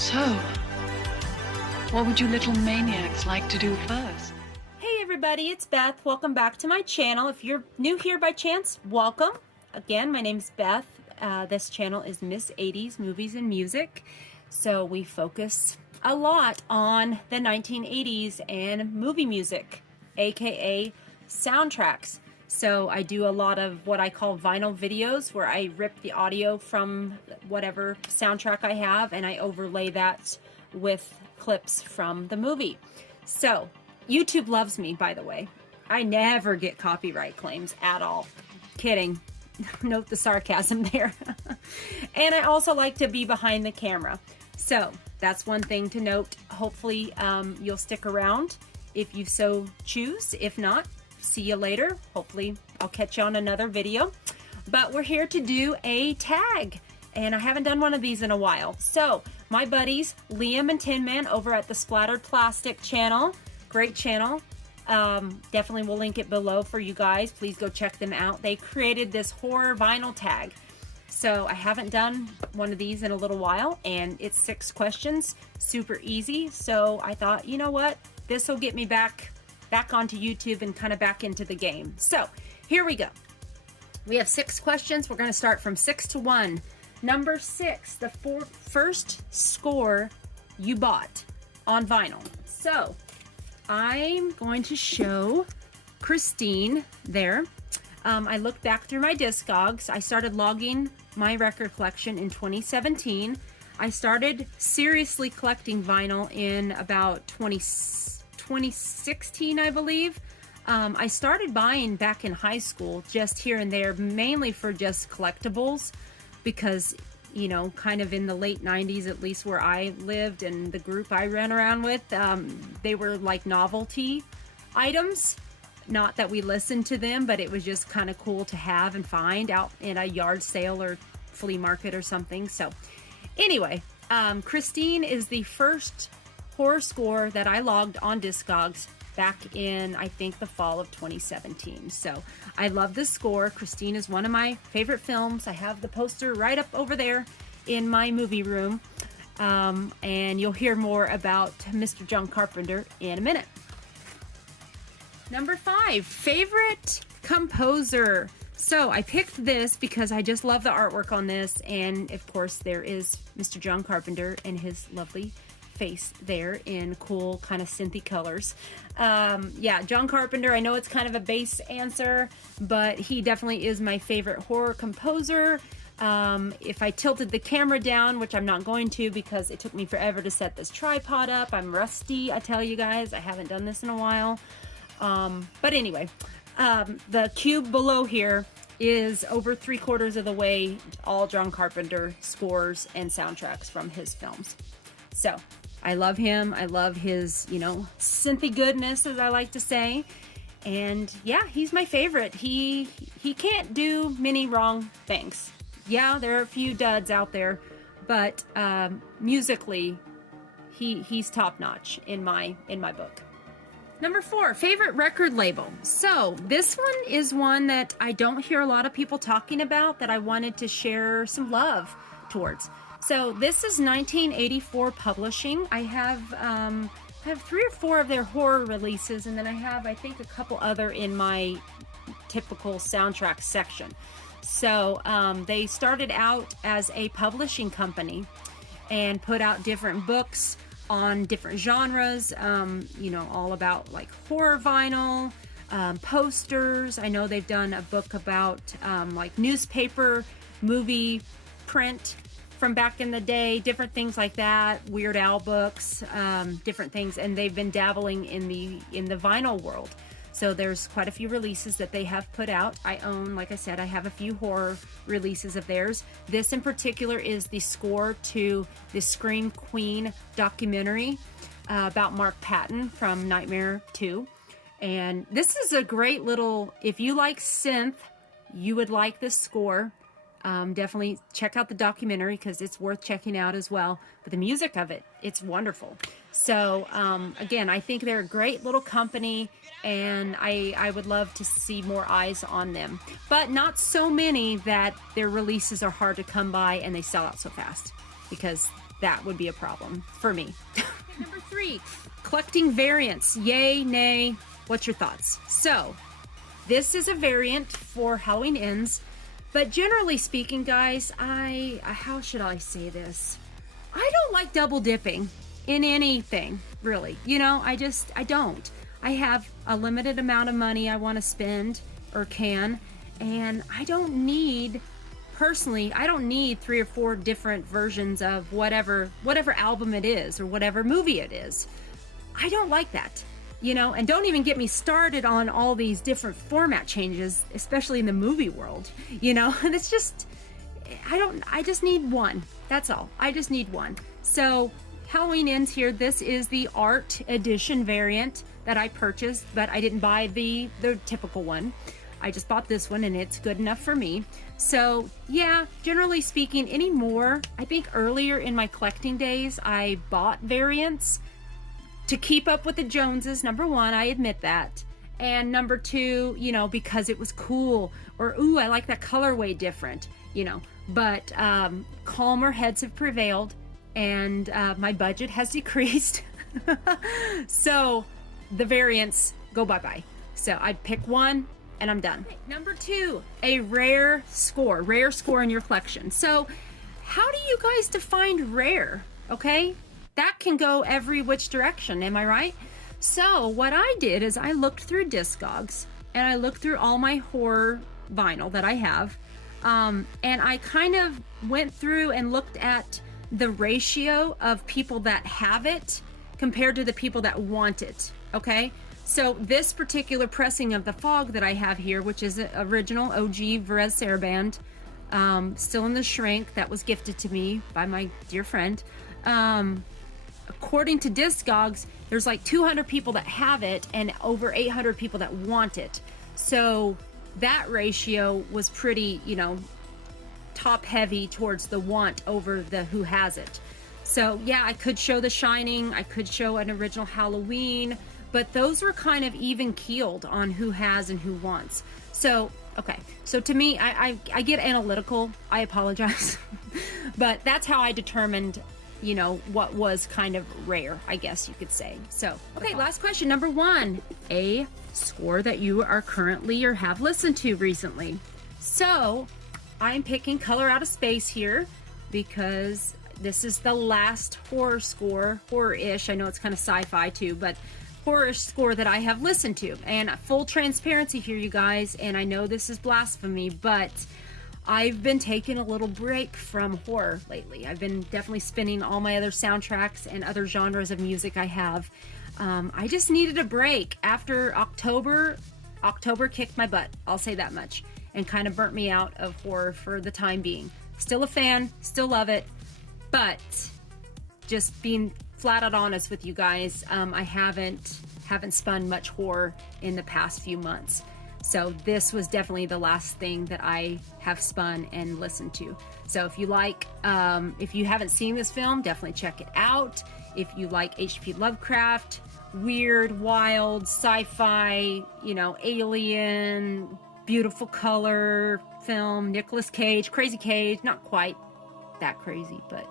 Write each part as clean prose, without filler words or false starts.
So, what would you little maniacs like to do first? Hey everybody, it's Beth. Welcome back to my channel. If you're new here by chance, welcome. Again, my name's Beth. This channel is Miss 80s Movies and Music. So we focus a lot on the 1980s and movie music, aka soundtracks. So I do a lot of what I call vinyl videos where I rip the audio from whatever soundtrack I have and I overlay that with clips from the movie. So YouTube loves me, by the way. I never get copyright claims at all. Kidding. Note the sarcasm there. And I also like to be behind the camera. So that's one thing to note. Hopefully you'll stick around if you so choose. If not, see you later. Hopefully I'll catch you on another video. But we're here to do a tag. And I haven't done one of these in a while. So my buddies, Liam and Tin Man over at the Splattered Plastic channel. Great channel. Definitely will link it below for you guys. Please go check them out. They created this horror vinyl tag. So I haven't done one of these in a little while, and it's 6 questions, super easy. So I thought, you know what? This will get me back onto YouTube and kind of back into the game. So here we go. We have 6 questions. We're going to start from 6 to 1. Number 6, the first score you bought on vinyl. So I'm going to show Christine there. I looked back through my Discogs. I started logging my record collection in 2017. I started seriously collecting vinyl in about 2016, I believe. I started buying back in high school, just here and there, mainly for just collectibles, because, you know, kind of in the late 90s, at least where I lived and the group I ran around with, they were like novelty items. Not that we listened to them, but it was just kind of cool to have and find out in a yard sale or flea market or something. So anyway, Christine is the first horror score that I logged on Discogs back in, I think, the fall of 2017. So I love this score. Christine is one of my favorite films. I have the poster right up over there in my movie room. And you'll hear more about Mr. John Carpenter in a minute. Number 5, favorite composer. So I picked this because I just love the artwork on this. And of course there is Mr. John Carpenter and his lovely face there in cool kind of synthy colors. Yeah, John Carpenter, I know it's kind of a base answer, but he definitely is my favorite horror composer. If I tilted the camera down, which I'm not going to because it took me forever to set this tripod up. I'm rusty, I tell you guys. I haven't done this in a while. But anyway, the cube below here is over 3/4 of the way all John Carpenter scores and soundtracks from his films. So I love him. I love his, you know, synthy goodness, as I like to say. And yeah, he's my favorite. He can't do many wrong things. Yeah, there are a few duds out there, but musically, he's top notch in my book. Number 4, favorite record label. So this one is one that I don't hear a lot of people talking about that I wanted to share some love towards. So this is 1984 Publishing. I have 3 or 4 of their horror releases, and then I have, I think, a couple other in my typical soundtrack section. So they started out as a publishing company and put out different books on different genres, you know, all about like horror vinyl, posters. I know they've done a book about like newspaper, movie, print from back in the day, different things like that, Weird Al books, different things, and they've been dabbling in the vinyl world. So there's quite a few releases that they have put out. I own, like I said, I have a few horror releases of theirs. This in particular is the score to the Scream Queen documentary about Mark Patton from Nightmare 2. And this is a great little, if you like synth, you would like this score. Definitely check out the documentary because it's worth checking out as well. But the music of it, it's wonderful. So again, I think they're a great little company, and I would love to see more eyes on them. But not so many that their releases are hard to come by and they sell out so fast, because that would be a problem for me. Number 3, collecting variants. Yay, nay, what's your thoughts? So, this is a variant for Halloween Ends, but generally speaking, guys, how should I say this? I don't like double dipping in anything, really. You know, I don't. I have a limited amount of money I want to spend, or can, and I don't need, personally, I don't need 3 or 4 different versions of whatever album it is or whatever movie it is. I don't like that, you know, and don't even get me started on all these different format changes, especially in the movie world, you know, and it's just, I just need one. That's all. I just need one. So Halloween Ends here. This is the art edition variant that I purchased, but I didn't buy the typical one. I just bought this one and it's good enough for me. So yeah, generally speaking, anymore, I think earlier in my collecting days, I bought variants to keep up with the Joneses. Number 1, I admit that. And number 2, you know, because it was cool, or ooh, I like that colorway different, you know. But calmer heads have prevailed, and my budget has decreased. So the variants go bye-bye. So I pick one and I'm done. Number 2, a rare score in your collection. So how do you guys define rare? Okay, that can go every which direction, am I right? So what I did is I looked through Discogs and I looked through all my horror vinyl that I have, and I kind of went through and looked at the ratio of people that have it compared to the people that want it. Okay, so this particular pressing of The Fog that I have here, which is an original OG Rarest Airband, still in the shrink, that was gifted to me by my dear friend. According to Discogs, there's like 200 people that have it and over 800 people that want it. So that ratio was pretty, you know, top heavy towards the want over the who has it. So yeah, I could show The Shining, I could show an original Halloween, but those were kind of even keeled on who has and who wants. So okay, so to me, I get analytical, I apologize. But that's how I determined, you know, what was kind of rare, I guess you could say. So okay, last question, number 1, a score that you are currently or have listened to recently. So I'm picking Color Out of Space here because this is the last horror score, horror-ish, I know it's kind of sci-fi too, but horror score that I have listened to. And full transparency here, you guys, and I know this is blasphemy, but I've been taking a little break from horror lately. I've been definitely spinning all my other soundtracks and other genres of music I have. I just needed a break after October. October kicked my butt, I'll say that much, and kind of burnt me out of horror for the time being. Still a fan, still love it, but just being flat out honest with you guys, I haven't spun much horror in the past few months. So this was definitely the last thing that I have spun and listened to. So if you like, if you haven't seen this film, definitely check it out. If you like H.P. Lovecraft, weird, wild, sci-fi, you know, alien, beautiful color film, Nicolas Cage, Crazy Cage, not quite that crazy, but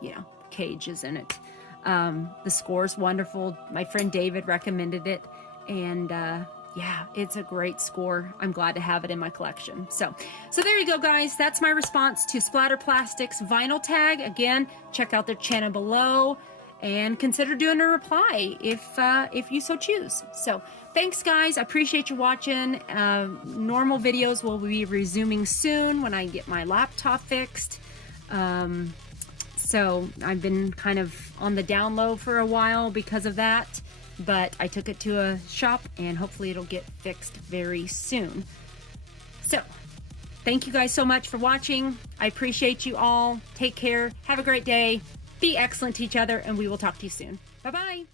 you know, Cage is in it. The score's wonderful. My friend David recommended it, and yeah, it's a great score. I'm glad to have it in my collection. So there you go, guys. That's my response to Splatter Plastics Vinyl Tag. Again, check out their channel below and consider doing a reply if you so choose. So thanks, guys. I appreciate you watching. Normal videos will be resuming soon when I get my laptop fixed. So I've been kind of on the down low for a while because of that, but I took it to a shop and hopefully it'll get fixed very soon. So thank you guys so much for watching. I appreciate you all. Take care. Have a great day. Be excellent to each other, and we will talk to you soon. Bye-bye.